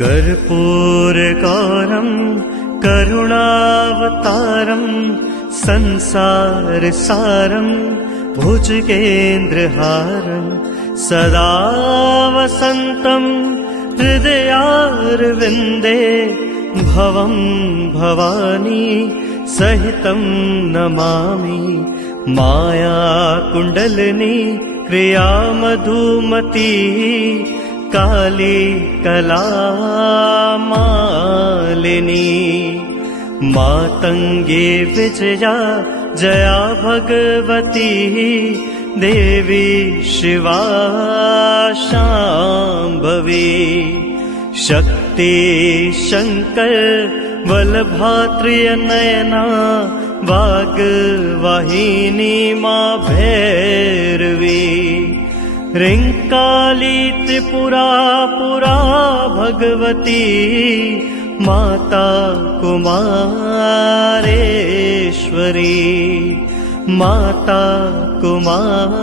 कर्पूरगौरं करुणावतारं संसारसारं भुजगेन्द्रहारं सदा वसन्तं हृदयारविन्दे भवं भवानी सहितं नमामि। मायाकुण्डलिनी क्रियामधुमती काली कलामालिनी मातङ्गी विजया जया भगवती देवी शिवा शाम्भवी शक्ति शङ्कर बलभात्र्यनयना वाग्वाहिनी मा भैरवी ह्रीङ्काली त्रिपुरा पुरा भगवती माता कुमारेश्वरी माता कुमारेश्वरी।